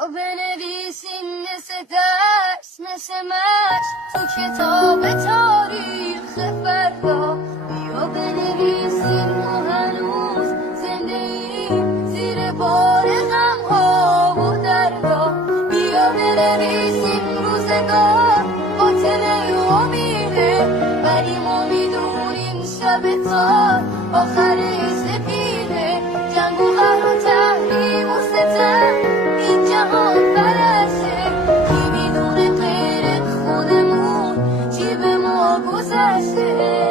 رو بنویسیم مثل درس مثل مشق تو کتاب تاریخ فردا. بیا بنویسیم ما هنوز زنده ایم زیر بار غم‌ها و دردا. بیا بنویسیم روزگار قاتل امیده، ولی ما میدونیم شب تار آخر سپیده. جنگ و قهر و تحریم و ستم این جهان برشه، کی میدونه غیر خودمون چی به ما گذشته.